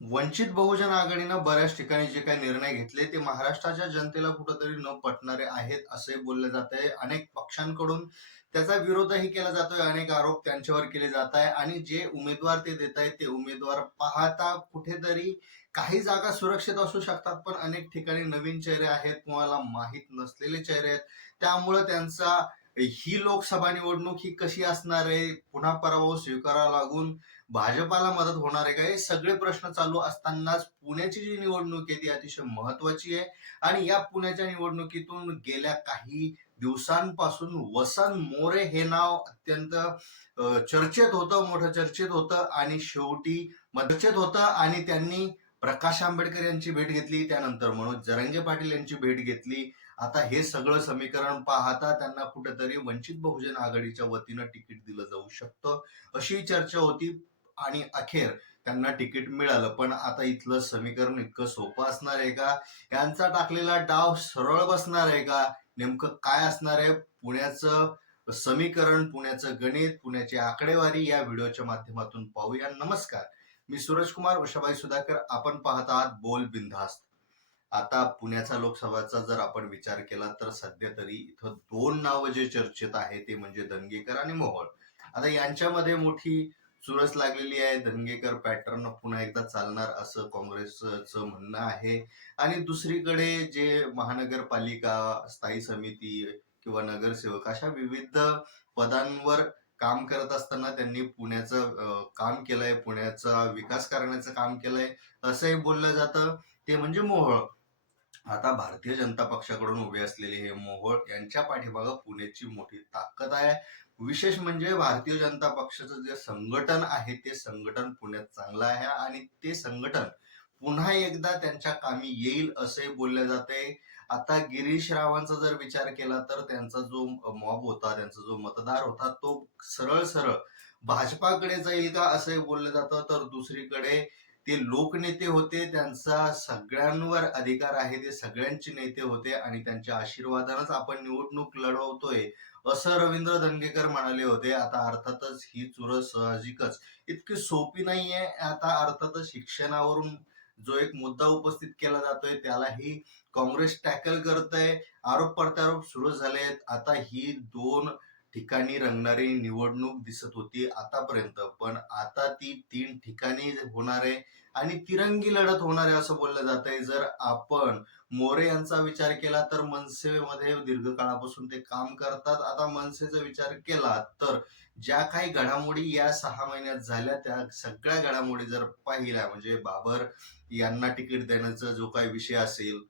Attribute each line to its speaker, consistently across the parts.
Speaker 1: वंचित बहुजन आघाडीनं बऱ्याच ठिकाणी जे काही निर्णय घेतले ते महाराष्ट्राच्या जनतेला कुठंतरी न पटणारे आहेत असे बोलले जात आहे अनेक पक्षांकडून त्याचा विरोधही केला जातोय अनेक आरोप त्यांच्यावर केले जात आहे आणि जे उमेदवार ते देत आहेत ते उमेदवार पाहता कुठेतरी काही जागा सुरक्षित असू शकतात पण अनेक ठिकाणी नवीन चेहरे आहेत कोणाला माहीत नसलेले चेहरे आहेत. त्यामुळे त्यांचा ही लोकसभा निवडणूक ही कशी असणार आहे? पुन्हा पराभव स्वीकारावा लागून भाजपाला मदत होणार आहे का? हे सगळे प्रश्न चालू असतानाच पुण्याची जी निवडणूक आहे ती अतिशय महत्वाची आहे. आणि या पुण्याच्या निवडणुकीतून गेल्या काही दिवसांपासून वसन मोरे हे नाव अत्यंत चर्चेत होतं मोठं चर्चेत होतं आणि शेवटी मदचेत होतं आणि त्यांनी प्रकाश आंबेडकर यांची भेट घेतली त्यानंतर मनोज जरंगे पाटील यांची भेट घेतली. आता हे सगळं समीकरण पाहता त्यांना कुठेतरी वंचित बहुजन आघाडीच्या वतीनं तिकीट दिलं जाऊ शकतं अशी चर्चा होती आणि अखेर त्यांना तिकीट मिळालं. पण आता इथलं समीकरण इतकं सोपं असणार आहे का? यांचा टाकलेला डाव सरळ बसणार आहे का? नेमकं काय असणार आहे? पुण्याचं समीकरण पुण्याचं गणित पुण्याची आकडेवारी या व्हिडिओच्या माध्यमातून पाहूया. नमस्कार. मी सूरज कुमार वशाबाई सुधाकर आपण पाहत आहात बोल बिनधास्त. आता पुण्याचा लोकसभाचा जर आपण विचार केला तर सध्या तरी इथं दोन नावं जे चर्चेत आहे ते म्हणजे दंगेकर आणि मोहोळ. आता यांच्यामध्ये मोठी चुरस लागलेली आहे. दंगेकर पॅटर्न पुन्हा एकदा चालणार असं काँग्रेसचं म्हणणं आहे. आणि दुसरीकडे जे महानगरपालिका स्थायी समिती किंवा नगरसेवक अशा विविध पदांवर काम करत असताना त्यांनी पुण्याचं काम केलंय पुण्याचा विकास करण्याचं काम केलंय असंही बोललं जातं. ते म्हणजे मोहोळ. आता भारतीय जनता पक्षाकडून उभे असलेले हे मोहोळ यांच्या पाठीमागं पुण्याची मोठी ताकद आहे. विशेष म्हणजे भारतीय जनता पक्षाचं जे संघटन आहे ते संघटन पुण्यात चांगलं आहे आणि ते संघटन पुन्हा एकदा त्यांच्या कामी येईल असंही बोललं जाते आता गिरीश रावांचा जर विचार केला तर त्यांचा जो मॉब होता त्यांचा जो मतदार होता तो सरळ सरळ भाजपाकडे जाईल का असं बोललं जातं. तर दुसरीकडे ते लोकनेते होते त्यांचा सगळ्यांवर अधिकार आहे ते सगळ्यांचे नेते होते आणि त्यांच्या आशीर्वादानच आपण निवडणूक लढवतोय असं रवींद्र दंगेकर म्हणाले होते. आता अर्थातच ही चुरस साहजिकच इतकी सोपी नाहीये. आता अर्थातच शिक्षणावरून जो एक मुद्दा उपस्थित केला जातोय त्यालाही काँग्रेस टॅकल करत आहे आरोप प्रत्यारोप सुरू झालेत. आता ही दोन ठिकाणी रंगणारी निवडणूक दिसत होती आतापर्यंत पण आता ती तीन ठिकाणी होणार आहे आणि तिरंगी लढत होणार आहे असं बोललं जात आहे. जर आपण मोरे यांचा विचार केला तर मनसेमध्ये दीर्घकाळापासून ते काम करतात. आता मनसेचा विचार केला तर ज्या काही घडामोडी या सहा महिन्यात झाल्या त्या सगळ्या घडामोडी जर पाहिल्या म्हणजे बाबर यांना तिकीट देण्याचा जो काही विषय असेल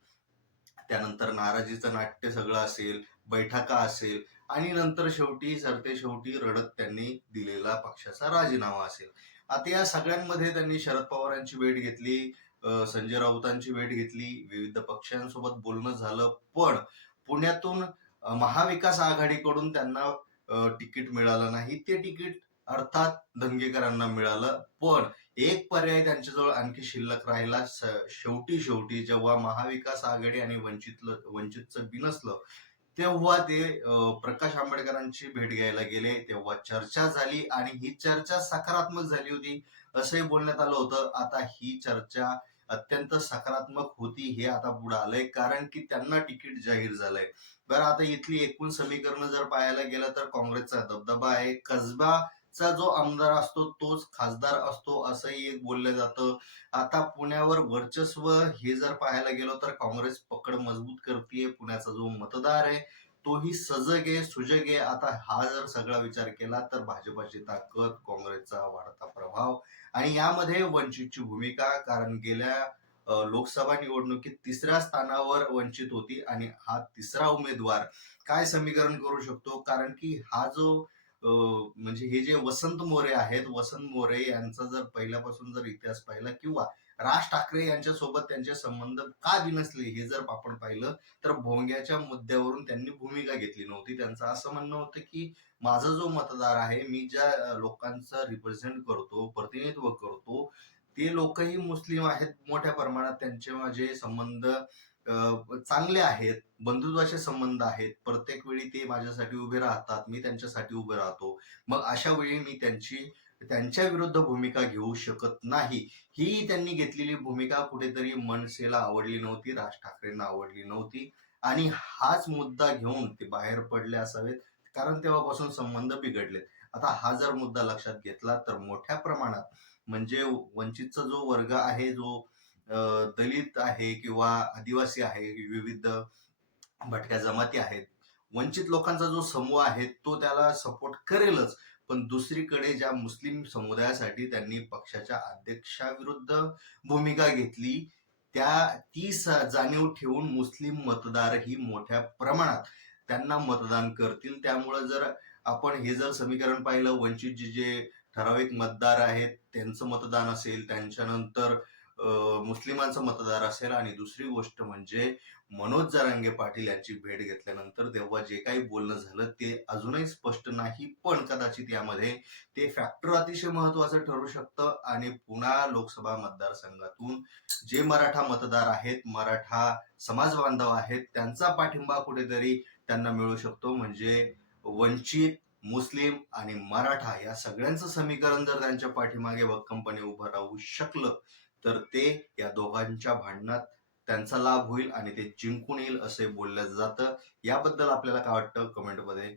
Speaker 1: त्यानंतर नाराजीचं नाट्य सगळं असेल बैठका असेल आणि नंतर शेवटी सरते शेवटी रडत त्यांनी दिलेला पक्षाचा राजीनामा असेल. आता या सगळ्यांमध्ये त्यांनी शरद पवारांची भेट घेतली संजय राऊतांची भेट घेतली विविध पक्षांसोबत बोलणं झालं पण पुण्यातून महाविकास आघाडीकडून त्यांना तिकीट मिळालं नाही. ते तिकीट अर्थात दंगेकरांना मिळालं पण एक पर्याय त्यांच्याजवळ आणखी शिल्लक राहिला. शेवटी शेवटी जेव्हा महाविकास आघाडी आणि वंचित वंचितचं बिनसलं तेव्हा ते प्रकाश आंबेडकरांची भेट घ्यायला गेले तेव्हा चर्चा झाली आणि ही चर्चा सकारात्मक झाली होती असंही बोलण्यात आलं होतं. आता ही चर्चा अत्यंत सकारात्मक होती हे आता पुढे आलंय कारण की त्यांना तिकीट जाहीर झालंय. बरं आता इथली एकूण समीकरण जर पाहायला गेलं तर काँग्रेसचा दबदबा आहे चा जो आमदार असतो तोच खासदार असतो असंही एक बोललं जातं. आता पुण्यावर वर्चस्व हे जर पाहायला गेलो तर काँग्रेस पकड मजबूत करते पुण्याचा जो मतदार आहे तोही सजग आहे सुजग आहे. आता हा जर सगळा विचार केला तर भाजपाची ताकद काँग्रेसचा वाढता प्रभाव आणि यामध्ये वंचितची भूमिका कारण गेल्या लोकसभा निवडणुकीत तिसऱ्या स्थानावर वंचित होती आणि हा तिसरा उमेदवार. काय समीकरण करू शकतो? कारण की हा जो म्हणजे हे जे वसंत मोरे आहेत वसंत मोरे यांचा जर पहिल्यापासून जर इतिहास पाहिला किंवा राज ठाकरे यांच्यासोबत त्यांचे संबंध का बिनसले हे जर आपण पाहिलं तर भोंग्याच्या मुद्द्यावरून त्यांनी भूमिका घेतली नव्हती. त्यांचं असं म्हणणं होतं की माझा जो मतदार आहे मी ज्या लोकांचा लोकांचं रिप्रेझेंट करतो प्रतिनिधित्व करतो ते लोकही मुस्लिम आहेत मोठ्या प्रमाणात त्यांचे माझे संबंध चांगले आहेत बंधुत्वाचे संबंध आहेत. प्रत्येक वेळी ते माझ्यासाठी उभे राहतात मी त्यांच्यासाठी उभे राहतो. मग अशा वेळी मी त्यांची त्यांच्या विरुद्ध भूमिका घेऊ शकत नाही. ही त्यांनी घेतलेली भूमिका कुठेतरी मनसेला आवडली नव्हती राज ठाकरेंना आवडली नव्हती. आणि हाच मुद्दा घेऊन ते बाहेर पडले असावेत कारण तेव्हापासून संबंध बिघडलेत. आता हा जर मुद्दा लक्षात घेतला तर मोठ्या प्रमाणात म्हणजे वंचितचा जो वर्ग आहे जो दलित आहे किंवा आदिवासी आहे विविध भटक्या जमाती आहेत वंचित लोकांचा जो समूह आहे तो त्याला सपोर्ट करेलच. पण दुसरीकडे ज्या मुस्लिम समुदायासाठी त्यांनी पक्षाच्या अध्यक्षाविरुद्ध भूमिका घेतली त्या ती जाणीव ठेवून मुस्लिम मतदारही मोठ्या प्रमाणात त्यांना मतदान करतील. त्यामुळे जर आपण हे जर समीकरण पाहिलं वंचितचे जे ठराविक मतदार आहेत त्यांचं मतदान असेल त्यांच्यानंतर नंतर मुस्लिमांचं मतदार असेल आणि दुसरी गोष्ट म्हणजे मनोज जरांगे पाटील यांची भेट घेतल्यानंतर तेव्हा जे काही बोलणं झालं ते अजूनही स्पष्ट नाही पण कदाचित यामध्ये ते फॅक्टर अतिशय महत्वाचं ठरू शकतं आणि पुन्हा लोकसभा मतदारसंघातून जे मराठा मतदार आहेत मराठा समाज बांधव आहेत त्यांचा पाठिंबा कुठेतरी त्यांना मिळू शकतो. म्हणजे वंचित मुस्लिम आणि मराठा या सगळ्यांचं समीकरण जर त्यांच्या पाठीमागे भक्कमपणे उभं राहू शकलं तर ते या दोघांच्या भांडणात त्यांचा लाभ होईल आणि ते जिंकून येईल असे बोललं जातं. याबद्दल आपल्याला काय वाटतं? कमेंटमध्ये